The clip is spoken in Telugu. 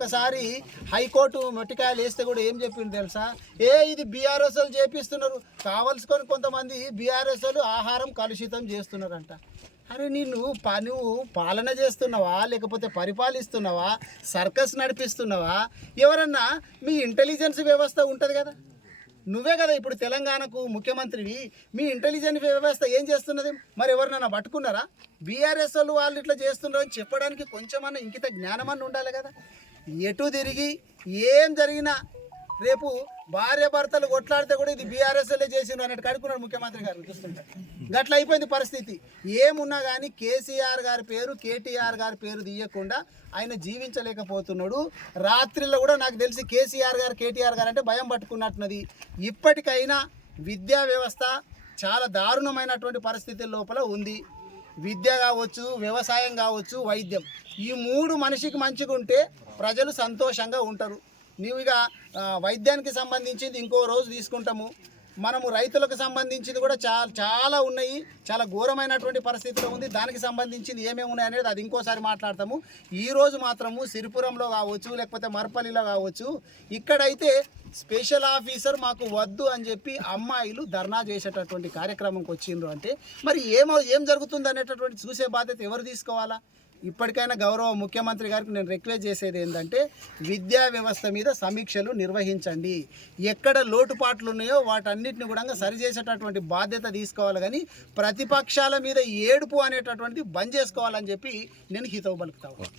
ఒకసారి హైకోర్టు మొట్టికాయలు వేస్తే కూడా ఏం చెప్పింది తెలుసా? ఇది బీఆర్ఎస్లు చేపిస్తున్నారు, కావలసుకొని కొంతమంది బీఆర్ఎస్లు ఆహారం కలుషితం చేస్తున్నారంట. అరే నువ్వు పాలన చేస్తున్నావా, లేకపోతే పరిపాలిస్తున్నావా, సర్కస్ నడిపిస్తున్నావా? ఎవరన్నా మీ ఇంటెలిజెన్స్ వ్యవస్థ ఉంటుంది కదా, నువ్వే కదా ఇప్పుడు తెలంగాణకు ముఖ్యమంత్రివి. మీ ఇంటెలిజెన్స్ వ్యవస్థ ఏం చేస్తున్నది? మరి ఎవరినైనా పట్టుకున్నారా? బీఆర్ఎస్ వాళ్ళు ఇట్లా చేస్తున్నారు అని చెప్పడానికి కొంచెమన్నా ఇంకిత జ్ఞానమన్నా ఉండాలి కదా. ఎటు తిరిగి ఏం జరిగినా రేపు భార్య భర్తలు కొట్లాడితే కూడా ఇది బీఆర్ఎస్ఎల్ఏ చేసిండ్రు అన్నట్టు కడుక్కున్నాడు ముఖ్యమంత్రి గారు. చూస్తుంటే గట్ల అయిపోయింది పరిస్థితి. ఏమున్నా కానీ కేసీఆర్ గారి పేరు, కేటీఆర్ గారి పేరు తీయకుండా ఆయన జీవించలేకపోతున్నాడు. రాత్రిలో కూడా నాకు తెలిసి కేసీఆర్ గారు, కేటీఆర్ గారు అంటే భయం పట్టుకున్నట్టున్నది. ఇప్పటికైనా విద్యా వ్యవస్థ చాలా దారుణమైనటువంటి పరిస్థితుల లోపల ఉంది. విద్య కావచ్చు, వ్యవసాయం కావచ్చు, వైద్యం, ఈ మూడు మనిషికి మంచిగా ఉంటే ప్రజలు సంతోషంగా ఉంటారు. నీవు ఇక వైద్యానికి సంబంధించింది ఇంకో రోజు తీసుకుంటాము. మనము రైతులకు సంబంధించింది కూడా చాలా ఉన్నాయి, చాలా ఘోరమైనటువంటి పరిస్థితిలో ఉంది. దానికి సంబంధించింది ఏమేమి ఉన్నాయి అనేది అది ఇంకోసారి మాట్లాడతాము. ఈరోజు మాత్రము సిరిపురంలో కావచ్చు, లేకపోతే మర్పల్లిలో కావచ్చు, ఇక్కడైతే స్పెషల్ ఆఫీసర్ మాకు వద్దు అని చెప్పి అమ్మాయిలు ధర్నా చేసేటటువంటి కార్యక్రమంకి వచ్చిండ్రు. అంటే మరి ఏం జరుగుతుంది అనేటటువంటి చూసే బాధ్యత ఎవరు తీసుకోవాలా? ఇప్పటికైనా గౌరవ ముఖ్యమంత్రి గారికి నేను రిక్వెస్ట్ చేసేది ఏంటంటే విద్యా వ్యవస్థ మీద సమీక్షలు నిర్వహించండి. ఎక్కడ లోటుపాట్లు ఉన్నాయో వాటన్నిటిని కూడా సరిచేసేటటువంటి బాధ్యత తీసుకోవాలి. కానీ ప్రతిపక్షాల మీద ఏడుపు అనేటటువంటిది బంద్ చేసుకోవాలని చెప్పి నేను హితవు పలుకుతాను.